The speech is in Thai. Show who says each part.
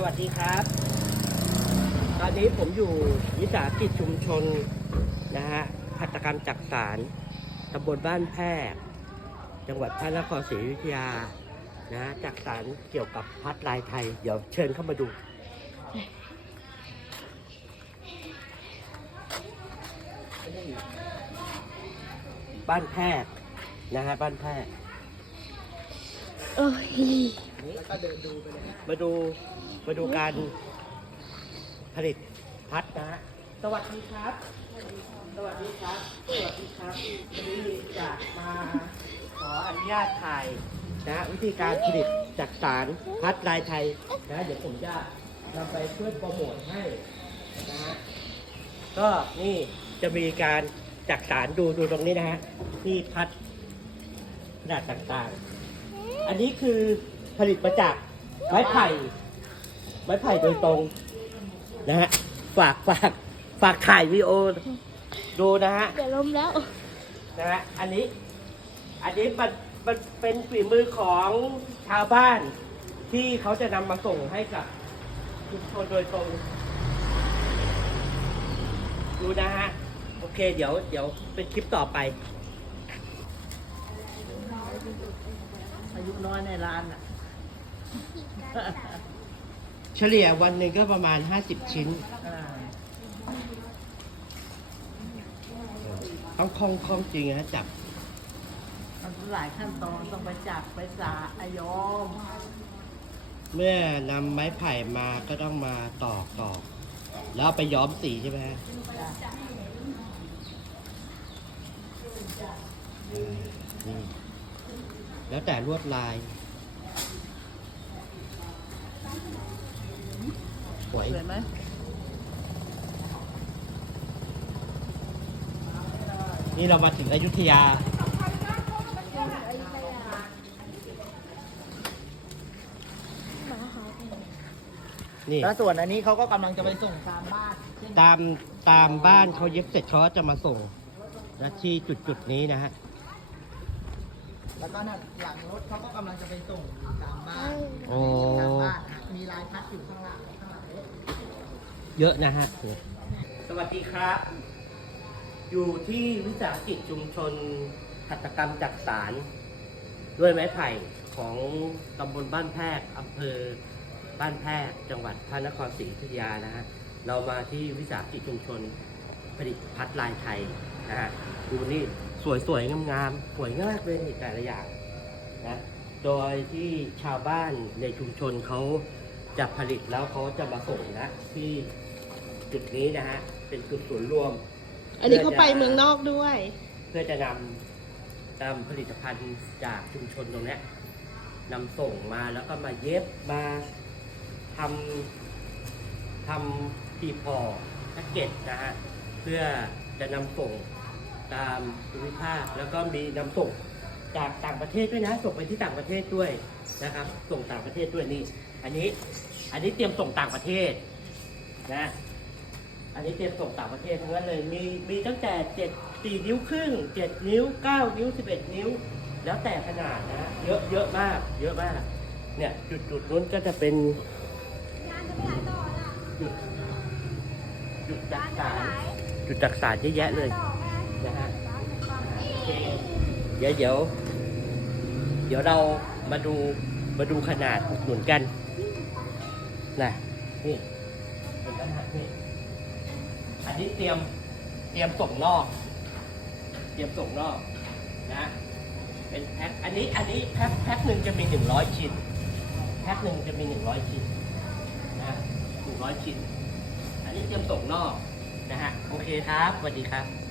Speaker 1: สวัสดีครับ ตอนนี้ผมอยู่วิสาหกิจชุมชนนะฮะหัตถกรรมจักสารตำบลบ้านแพรกจังหวัดพระนครศรีอยุธยานะฮะจักสารเกี่ยวกับพัดลายไทย เดี๋ยวเชิญเข้ามาดู บ้านแพรกนะฮะบ้านแพรก
Speaker 2: โอ้ย
Speaker 1: มาดูมาดูการผลิตพัดนะฮะสวัสดีครับ สวัสดีครับ สวัสดีครับวันนี้จะมาขออนุญาตถ่ายนะฮะวิธีการผลิตจากสารพัดลายไทยนะเดี๋ยวผมจะนำไปช่วยโปรโมทให้นะฮะก็นี่จะมีการจักสารดูดูตรงนี้นะฮะที่พัดขนาดต่างๆ อันนี้คือ ผลิตมาจากไม้ไผ่ ไม้ไผ่โดยตรง นะฮะ ฝากฝากฝากถ่ายวีดีโอ ดูนะฮะ
Speaker 2: เดี๋ยวล้มแล้ว
Speaker 1: นะฮะ อันนี้ อันนี้มันมันเป็นฝีมือของชาวบ้าน ที่เขาจะนำมาส่งให้กับชุมชนโดยตรง ดูนะฮะ โอเค เดี๋ยว เดี๋ยวเป็นคลิปต่อไป
Speaker 3: อายุน้อยในร้านอะ
Speaker 1: เฉลี่ยวันหนึ่งก็ประมาณ50ชิ้น
Speaker 3: อ่า
Speaker 1: ต้องคล่องคล่องจริงนะจับ
Speaker 3: มันหลายขั้นตอนต้องไปจับไปสาอายอม
Speaker 1: เมื่อนำไม้ไผ่มาก็ต้องมาตอกตอกแล้วเอาไปย้อมสีใช่ไหมฮะอืมนี่แล้วแต่ลวดลาย สวย
Speaker 3: สวยไหม
Speaker 1: นี่เรามาถึงอยุธยา นี่
Speaker 3: แล้วส่วนอันนี้เขาก็กำลังจะไปส่งตามบ้านเช่น
Speaker 1: ตามตามบ้านเขาเย็บเสร็จเขาก็จะมาส่งนะที่จุดจุดๆนี้นะฮะ
Speaker 3: แล้วก็นั่นหลังรถเขาก็กำลังจะไปส่งตามบ้าน
Speaker 1: โอ้
Speaker 3: ตามบ้านนะมีลายพัดอยู่ข้างล่างข้างหลังรถ
Speaker 1: เยอะนะฮะ สวัสดีครับ อยู่ที่วิสาหกิจชุมชนหัตถกรรมจักสาร ด้วยไม้ไผ่ของตำบลบ้านแพรกอำเภอบ้านแพรกจังหวัดพระนครศรีอยุธยานะฮะ เรามาที่วิสาหกิจชุมชนผลิตพัดลายไทยนะฮะดูนี่สวยๆ งามๆ สวยมากเลยแต่ละอย่างนะ โดยที่ชาวบ้านในชุมชนเขา จะผลิตแล้วเขาจะมาส่งนะที่จุดนี้นะฮะ เป็นจุดศูนย์รวม
Speaker 2: อันนี้เขาไปเมืองนอกด้วย
Speaker 1: เพื่อจะนำนำผลิตภัณฑ์จากชุมชนตรงเนี้ยนำส่งมาแล้วก็มาเย็บมาทำทำตีพอแพ็กเกจนะฮะ เพื่อจะนำส่งตามภูมิภาคแล้วก็มีนำส่งจากต่างประเทศด้วยนะ ส่งไปที่ต่างประเทศด้วยนะครับ ส่งต่างประเทศด้วยนี่ อันนี้ อันนี้เตรียมส่งต่างประเทศนะ อันนี้เตรียมส่งต่างประเทศทั้งนั้นเลย มี มีตั้งแต่เจ็ดสี่นิ้วครึ่งเจ็ดนิ้วเก้านิ้วสิบเอ็ดนิ้ว แล้วแต่ขนาดนะ เยอะ เยอะมาก เยอะมาก เนี่ย จุดจุดนู้นก็จะเป็นจุดจุดจักสารจุดจักสารเยอะแยะเลยนะฮะเดี๋ยวเดี๋ยว เดี๋ยวเรามาดูมาดูขนาดอุดหนุนกัน นะนี่เห็นไหมฮะนี่อันนี้เตรียมเตรียมส่งนอก เตรียมส่งนอกนะเป็นแพ็คอันนี้อันนี้แพ็คแพ็คหนึ่งจะมีหนึ่งร้อยชิ้นแพ็คหนึ่งจะมีหนึ่งร้อยชิ้นนะหนึ่งร้อยชิ้น อันนี้เตรียมส่งนอกนะฮะโอเคครับสวัสดีครับ